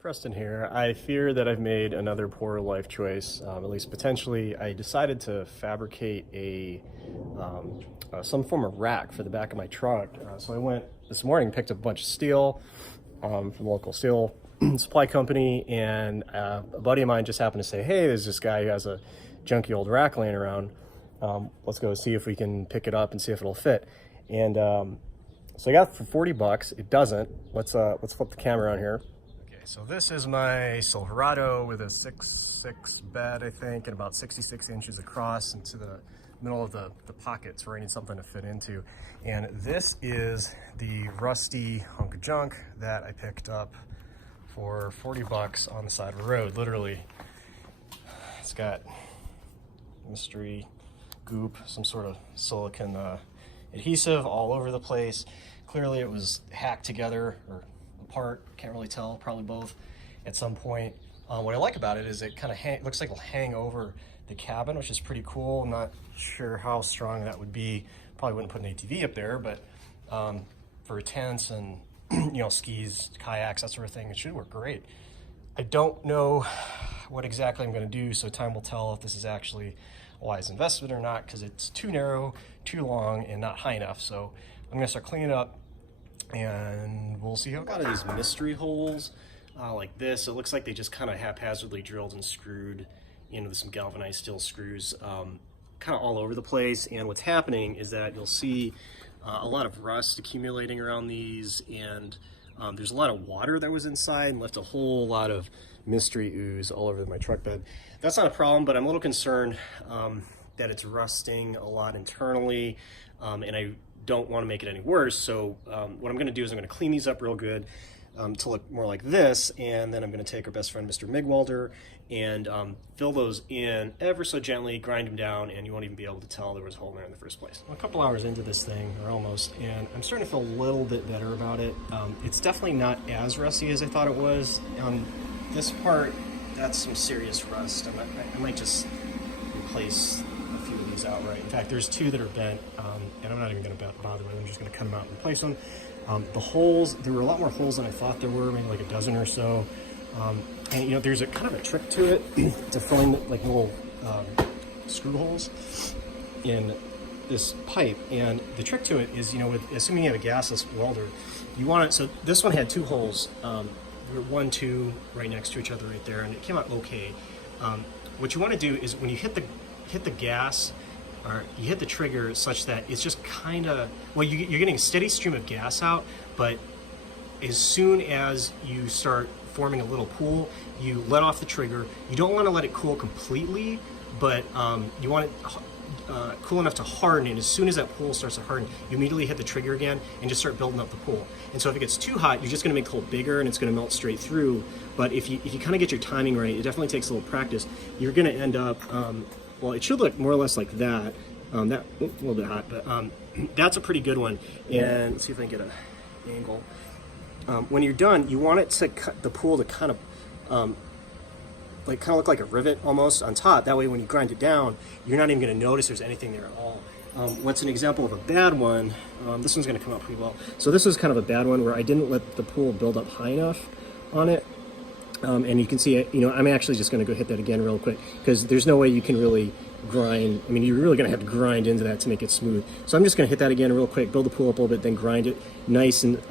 Preston here. I fear that I've made another poor life choice, at least potentially. I decided to fabricate some form of rack for the back of my truck. So I went this morning, picked up a bunch of steel from the local steel supply company, and a buddy of mine just happened to say, hey, there's this guy who has a junky old rack laying around. Let's go see if we can pick it up and see if it'll fit. And so I got it for 40 bucks. It doesn't. Let's flip the camera on here. So this is my Silverado with a 6'6" bed, I think, and about 66 inches across into the middle of the pockets where I need something to fit into. And this is the rusty hunk of junk that I picked up for 40 bucks on the side of the road, literally. It's got mystery goop, some sort of silicone adhesive all over the place. Clearly it was hacked together or apart, can't really tell, probably both at some point. What I like about it is it kind of looks like it'll hang over the cabin, which is pretty cool. I'm not sure how strong that would be. Probably wouldn't put an ATV up there, but for tents and skis, kayaks, that sort of thing, it should work great. I don't know what exactly I'm going to do, so time will tell if this is actually a wise investment or not, because it's too narrow, too long, and not high enough. So I'm going to start cleaning up, and we'll see how it goes. A lot of these mystery holes like this, it looks like they just kind of haphazardly drilled and screwed with some galvanized steel screws kind of all over the place. And what's happening is that you'll see a lot of rust accumulating around these, and there's a lot of water that was inside and left a whole lot of mystery ooze all over my truck bed. That's not a problem, but I'm a little concerned that it's rusting a lot internally, and I don't want to make it any worse. So what I'm going to do is I'm going to clean these up real good to look more like this, and then I'm going to take our best friend Mr. MIG welder and fill those in ever so gently, grind them down, and you won't even be able to tell there was a hole in there in the first place. I'm a couple hours into this thing, or almost, and I'm starting to feel a little bit better about it. It's definitely not as rusty as I thought it was. On this part, that's some serious rust. I might just replace a few of these outright. In fact, there's two that are bent, and I'm not even going to bother with them. I'm just going to cut them out and replace them. The holes, there were a lot more holes than I thought there were, maybe like a dozen or so. And there's a kind of a trick to it, to filling like little screw holes in this pipe. And the trick to it is, assuming you have a gasless welder, you want it, so this one had two holes, 1, 2 right next to each other right there, and it came out okay. What you want to do is when you hit the gas, or you hit the trigger such that it's just kind of, well, you're getting a steady stream of gas out, but as soon as you start forming a little pool, you let off the trigger. You don't want to let it cool completely, but you want it cool enough to harden, and as soon as that pool starts to harden, you immediately hit the trigger again and just start building up the pool. And so if it gets too hot, you're just going to make the hole bigger and it's going to melt straight through. But if you kind of get your timing right, it definitely takes a little practice. You're going to end up, well, it should look more or less like that. That a little bit hot, but that's a pretty good one. And let's see if I can get an angle. When you're done, you want it to cut the pool to kind of look like a rivet almost on top. That way, when you grind it down, you're not even going to notice there's anything there at all. What's an example of a bad one? This one's going to come out pretty well. So this is kind of a bad one where I didn't let the pool build up high enough on it. And you can see it, I'm actually just going to go hit that again real quick, because there's no way you can really grind. I mean, you're really going to have to grind into that to make it smooth. So I'm just going to hit that again real quick, build the pool up a little bit, then grind it nice and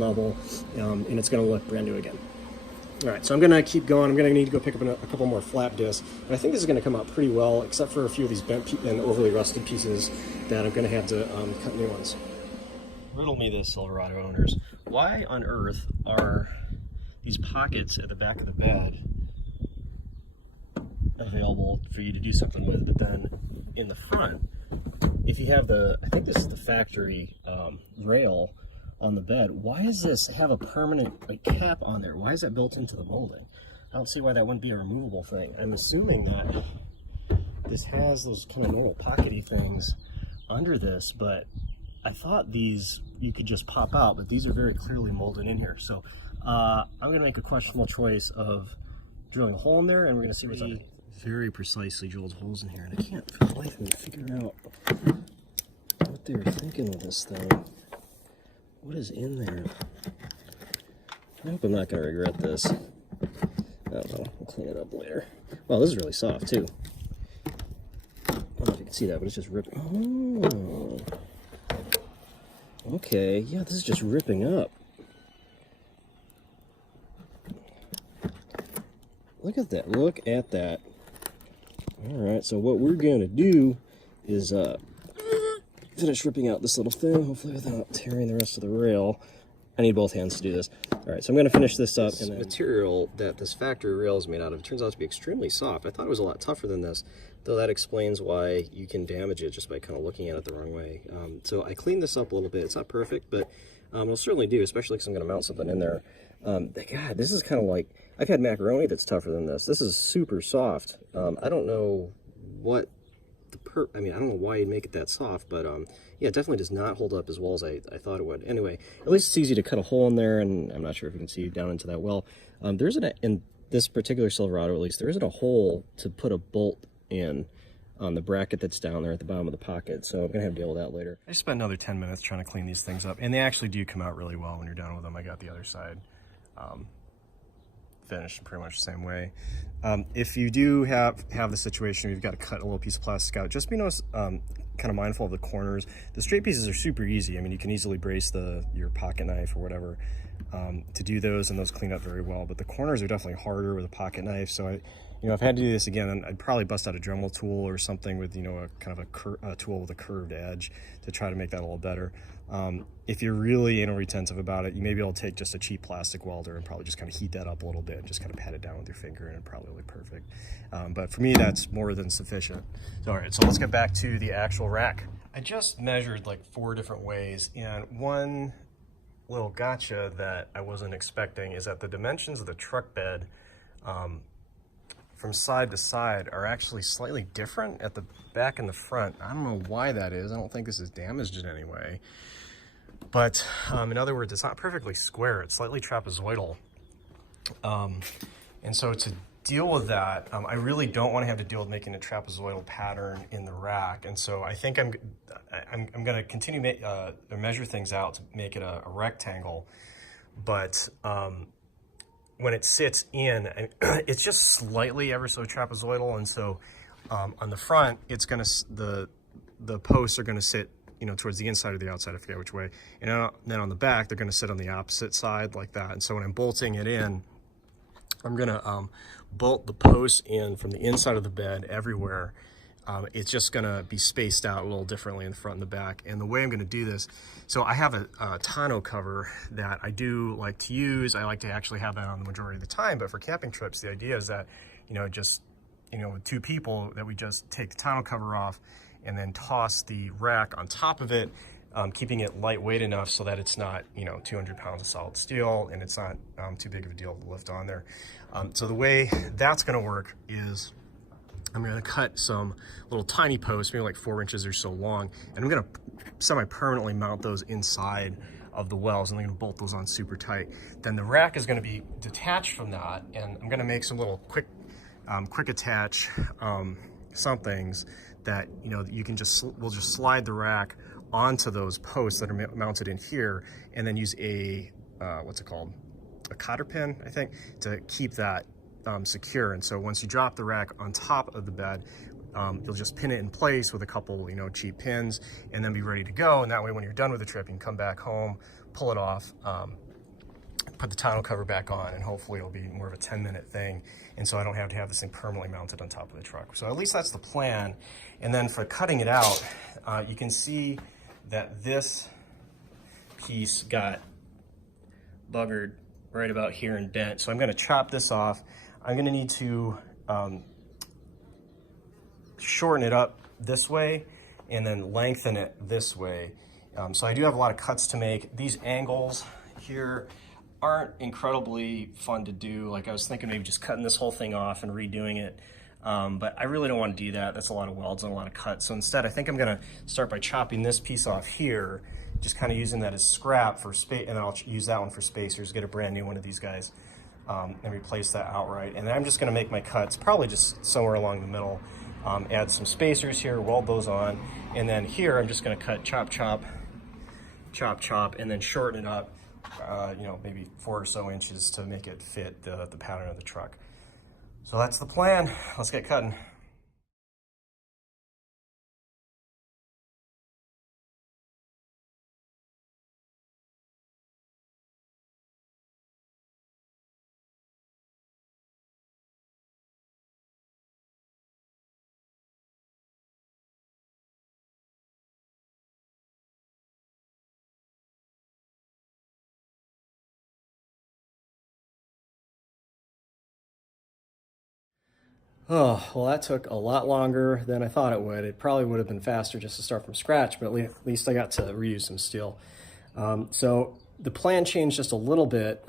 level, and it's going to look brand new again. All right, so I'm going to keep going. I'm going to need to go pick up a couple more flap discs. But I think this is going to come out pretty well, except for a few of these bent and overly rusted pieces that I'm going to have to cut new ones. Riddle me this, Silverado owners. Why on earth are these pockets at the back of the bed available for you to do something with, but then in the front, if you have I think this is the factory rail on the bed, why does this have a permanent cap on there? Why is that built into the molding? I don't see why that wouldn't be a removable thing. I'm assuming that this has those kind of little pockety things under this, but I thought these you could just pop out, but these are very clearly molded in here. So I'm going to make a questionable choice of drilling a hole in there, and we're going to see what's on it. Very precisely drilled holes in here, and I can't for the life of me figure out what they were thinking with this thing. What is in there? I hope I'm not going to regret this. I don't know. We'll clean it up later. Wow, this is really soft, too. I don't know if you can see that, but it's just ripping. Oh. Okay. Yeah, this is just ripping up. Look at that. Look at that. Alright, so what we're going to do is finish ripping out this little thing, hopefully without tearing the rest of the rail. I need both hands to do this. Alright, so I'm going to finish this up. And the material that this factory rail is made out of turns out to be extremely soft. I thought it was a lot tougher than this, though that explains why you can damage it just by kind of looking at it the wrong way. So I cleaned this up a little bit. It's not perfect, but it'll certainly do, especially because I'm going to mount something in there. God, this is kind of like, I've had macaroni that's tougher than this. This is super soft. I don't know what I mean, I don't know why you'd make it that soft, but yeah, it definitely does not hold up as well as I thought it would. Anyway, at least it's easy to cut a hole in there, and I'm not sure if you can see down into that well. There isn't in this particular Silverado, at least, there isn't a hole to put a bolt in on the bracket that's down there at the bottom of the pocket, so I'm gonna have to deal with that later. I spent another 10 minutes trying to clean these things up, and they actually do come out really well when you're done with them. I got the other side finished pretty much the same way. If you do have the situation where you've got to cut a little piece of plastic out, just be kind of mindful of the corners. The straight pieces are super easy. I mean, you can easily brace your pocket knife or whatever to do those, and those clean up very well. But the corners are definitely harder with a pocket knife. So if I had to do this again, I'd probably bust out a Dremel tool or something with a kind of a tool with a curved edge to try to make that a little better. If you're really anal retentive about it, you may be able to take just a cheap plastic welder and probably just kind of heat that up a little bit and just kind of pat it down with your finger, and it'll probably look perfect. But for me, that's more than sufficient. So, all right, so let's get back to the actual rack. I just measured like 4 different ways, and one little gotcha that I wasn't expecting is that the dimensions of the truck bed from side to side are actually slightly different at the back and the front. I don't know why that is. I don't think this is damaged in any way. But in other words, it's not perfectly square. It's slightly trapezoidal. And so to deal with that, I really don't want to have to deal with making a trapezoidal pattern in the rack. And so I think I'm going to continue to measure things out to make it a rectangle. But when it sits in, it's just slightly ever so trapezoidal. And so on the front, it's going to, the posts are going to sit towards the inside or the outside, I forget which way. And then on the back, they're going to sit on the opposite side like that. And so when I'm bolting it in, I'm going to bolt the posts in from the inside of the bed everywhere. It's just going to be spaced out a little differently in the front and the back. And the way I'm going to do this, so I have a tonneau cover that I do like to use. I like to actually have that on the majority of the time, but for camping trips, the idea is that, with 2 people, that we just take the tonneau cover off and then toss the rack on top of it, keeping it lightweight enough so that it's not, 200 pounds of solid steel, and it's not too big of a deal to lift on there. So the way that's going to work is I'm going to cut some little tiny posts, maybe like 4 inches or so long, and I'm going to semi-permanently mount those inside of the wells, and I'm going to bolt those on super tight. Then the rack is going to be detached from that, and I'm going to make some little quick attach somethings that you can we'll just slide the rack onto those posts that are mounted in here, and then use a what's it called, a cotter pin, I think, to keep that secure. And so once you drop the rack on top of the bed, you'll just pin it in place with a couple cheap pins, and then be ready to go. And that way, when you're done with the trip, you can come back home, pull it off, put the tonneau cover back on, and hopefully it'll be more of a 10-minute thing. And so I don't have to have this thing permanently mounted on top of the truck. So at least that's the plan. And then for cutting it out, you can see that this piece got buggered right about here and bent. So I'm going to chop this off. I'm going to need to shorten it up this way and then lengthen it this way. So I do have a lot of cuts to make. These angles here aren't incredibly fun to do. Like, I was thinking maybe just cutting this whole thing off and redoing it. But I really don't want to do that. That's a lot of welds and a lot of cuts. So instead, I think I'm going to start by chopping this piece off here, just kind of using that as scrap for space, and then I'll use that one for spacers, get a brand new one of these guys, and replace that outright. And then I'm just going to make my cuts, probably just somewhere along the middle, add some spacers here, weld those on, and then here I'm just going to cut chop, chop, chop, chop, and then shorten it up you know, maybe 4 or so inches to make it fit the pattern of the truck. So that's the plan. Let's get cutting. Oh, well, that took a lot longer than I thought it would. It probably would have been faster just to start from scratch, but at least I got to reuse some steel. So the plan changed just a little bit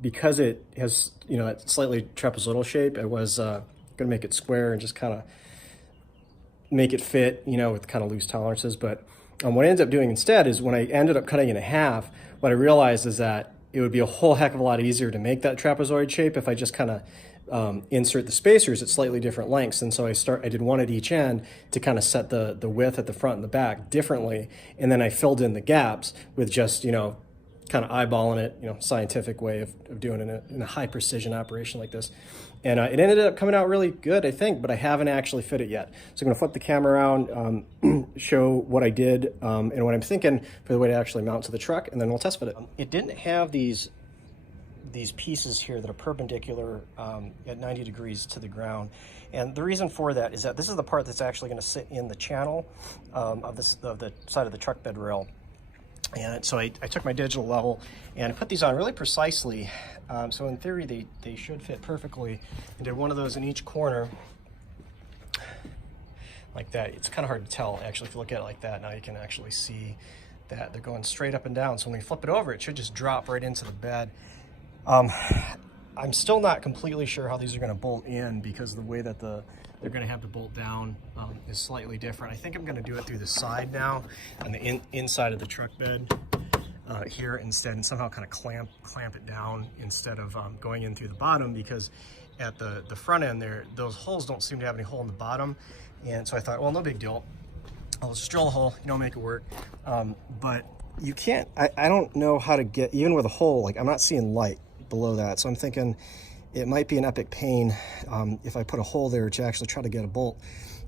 because it has, you know, that slightly trapezoidal shape. I was going to make it square and just kind of make it fit, you know, with kind of loose tolerances. But what I ended up doing instead is when I ended up cutting it in half, what I realized is that it would be a whole heck of a lot easier to make that trapezoid shape if I just kind of insert the spacers at slightly different lengths. And so I did one at each end to kind of set the width at the front and the back differently. And then I filled in the gaps with just, you know, kind of eyeballing it, you know, scientific way of doing it in a high precision operation like this. And it ended up coming out really good, I think, but I haven't actually fit it yet. So I'm going to flip the camera around, show what I did and what I'm thinking for the way to actually mount to the truck, and then we'll test fit it. It didn't have these pieces here that are perpendicular at 90 degrees to the ground. And the reason for that is that this is the part that's actually going to sit in the channel of the side of the truck bed rail. And so I took my digital level and put these on really precisely. So in theory, they should fit perfectly. And did one of those in each corner like that. It's kind of hard to tell, actually, if you look at it like that. Now you can actually see that they're going straight up and down. So when we flip it over, it should just drop right into the bed. I'm still not completely sure how these are going to bolt in because the way that they're going to have to bolt down is slightly different. I think I'm going to do it through the side now on the inside of the truck bed here instead, and somehow kind of clamp it down instead of going in through the bottom, because at the front end there, those holes don't seem to have any hole in the bottom. And so I thought, well, no big deal. I'll just drill a hole, you know, make it work. But you can't, I don't know how to get, even with a hole, like I'm not seeing light below that. So I'm thinking it might be an epic pain if I put a hole there to actually try to get a bolt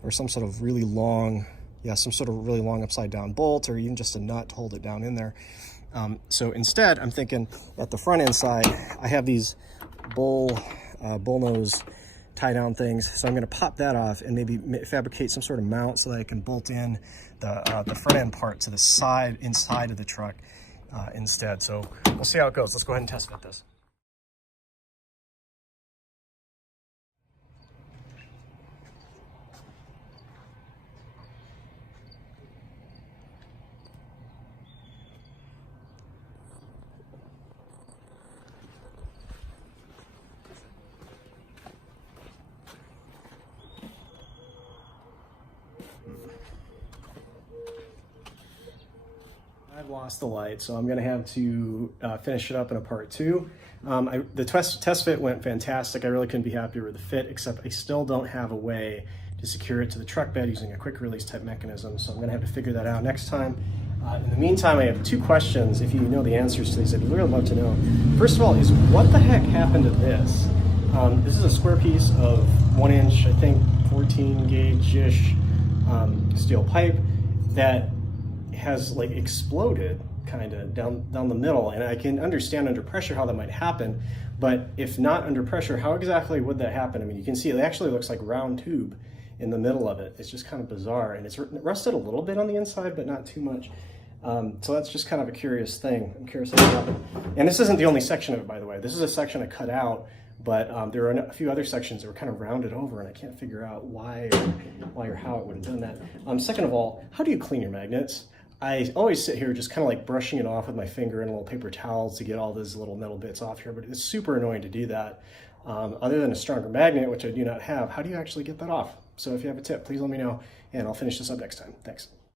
or some sort of really long, some sort of really long upside down bolt, or even just a nut to hold it down in there. So instead, I'm thinking at the front end side, I have these bull nose tie down things. So I'm going to pop that off and maybe fabricate some sort of mount so that I can bolt in the front end part to the side inside of the truck instead. So we'll see how it goes. Let's go ahead and test fit this. I've lost the light, so I'm going to have to finish it up in a part 2. The test fit went fantastic. I really couldn't be happier with the fit, except I still don't have a way to secure it to the truck bed using a quick release type mechanism, so I'm going to have to figure that out next time. In the meantime, I have 2 questions. If you know the answers to these, I'd really love to know. First of all, is what the heck happened to this? This is a square piece of 1 inch, I think 14 gauge-ish steel pipe that has like exploded kind of down the middle, and I can understand under pressure how that might happen, but if not under pressure, how exactly would that happen? I mean, you can see it actually looks like round tube in the middle of it. It's just kind of bizarre, and it's rusted a little bit on the inside, but not too much. So that's just kind of a curious thing. I'm curious how that happened. And this isn't the only section of it, by the way. This is a section I cut out, but there are a few other sections that were kind of rounded over, and I can't figure out why or how it would have done that. Second of all, how do you clean your magnets? I always sit here just kind of like brushing it off with my finger and a little paper towel to get all those little metal bits off here, but it's super annoying to do that. Other than a stronger magnet, which I do not have, how do you actually get that off? So if you have a tip, please let me know, and I'll finish this up next time. Thanks.